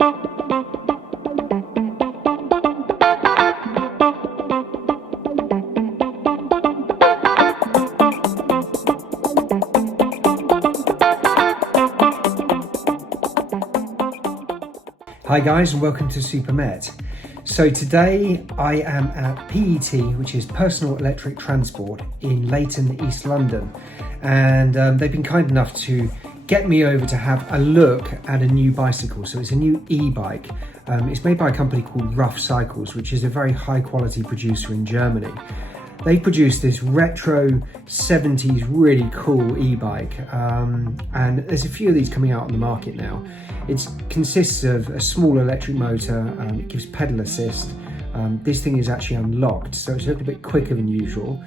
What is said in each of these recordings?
Hi guys and welcome to Super Met. So today I am at PET, which is Personal Electric Transport in Leighton, East London, and they've been kind enough to get me over to have a look at a new bicycle. So it's a new e-bike. It's made by a company called Ruff Cycles, which is a very high quality producer in Germany. They produced this retro 70s really cool e-bike, and there's a few of these coming out on the market now. It consists of a small electric motor, it gives pedal assist. This thing is actually unlocked, so it's a little bit quicker than usual,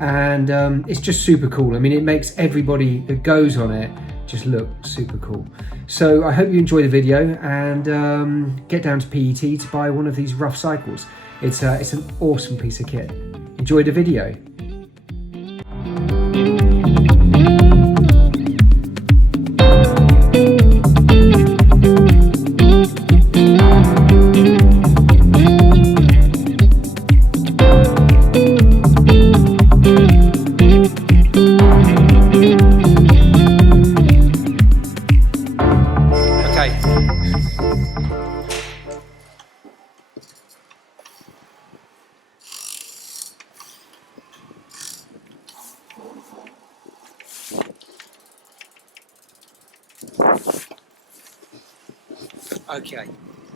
and it's just super cool. I mean, it makes everybody that goes on it just look super cool. So I hope you enjoy the video and get down to PET to buy one of these Ruff Cycles. It's an awesome piece of kit. Enjoy the video. Okay,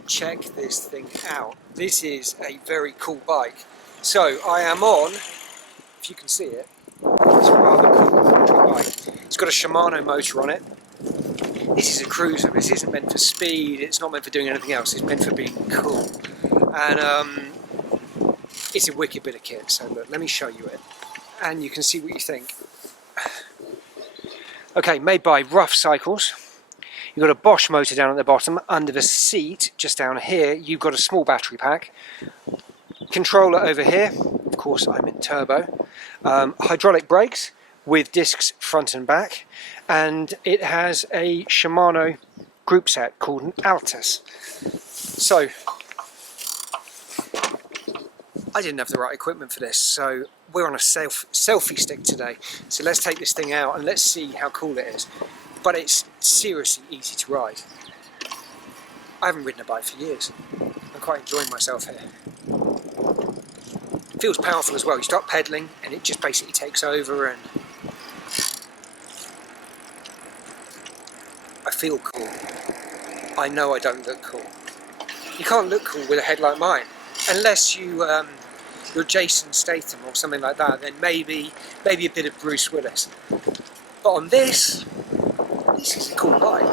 check this thing out. This is a very cool bike. So I am on, if you can see it, it's a rather cool bike. It's got a Shimano motor on it. This is a cruiser. This isn't meant for speed, it's not meant for doing anything else, it's meant for being cool. And it's a wicked bit of kit, so look, let me show you it and you can see what you think. Okay, made by Ruff Cycles. You've got a Bosch motor down at the bottom. Under the seat, just down here, you've got a small battery pack. Controller over here, of course I'm in turbo. Hydraulic brakes with discs front and back. And it has a Shimano group set called an Altus. So, I didn't have the right equipment for this, so we're on a selfie stick today. So let's take this thing out and let's see how cool it is. But it's seriously easy to ride. I haven't ridden a bike for years. I'm quite enjoying myself here. It feels powerful as well. You start pedaling and it just basically takes over, and I feel cool. I know I don't look cool. You can't look cool with a head like mine. Unless you're Jason Statham or something like that, then maybe a bit of Bruce Willis. But on this is a cool bike.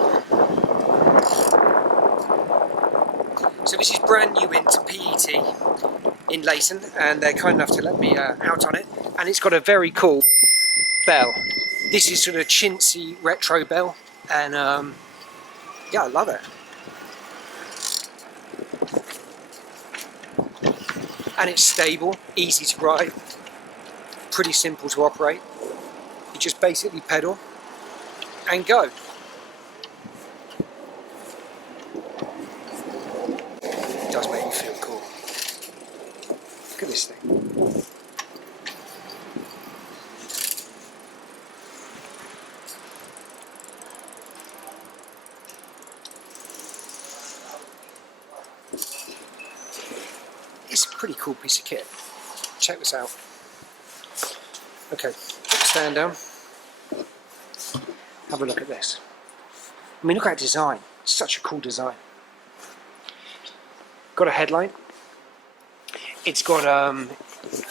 So this is brand new into PET in Leighton, and they're kind enough to let me out on it. And it's got a very cool bell. This is sort of chintzy retro bell, and yeah, I love it. And it's stable, easy to ride, pretty simple to operate. You just basically pedal and go. It does make you feel cool. Look at this thing. It's a pretty cool piece of kit. Check this out. Okay, put the stand down. Have a look at this. I mean, look at that design. It's such a cool design. Got a headlight. It's got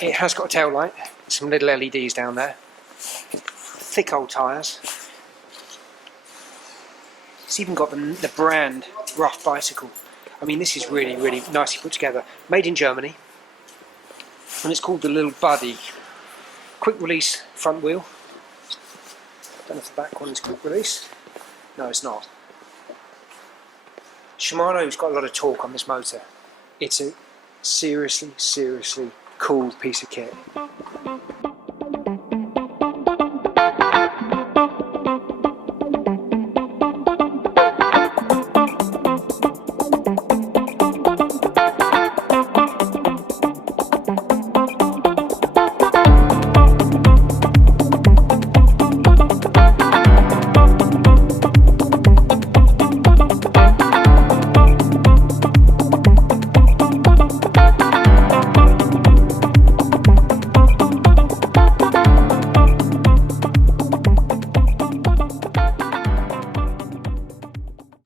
it has got a tail light. Some little LEDs down there. Thick old tyres. It's even got the brand Ruff Bicycle. I mean, this is really, really nicely put together. Made in Germany. And it's called the Lil Buddy. Quick release front wheel. Don't know if the back one is quick release. No, it's not. Shimano's got a lot of torque on this motor. It's a seriously, seriously cool piece of kit.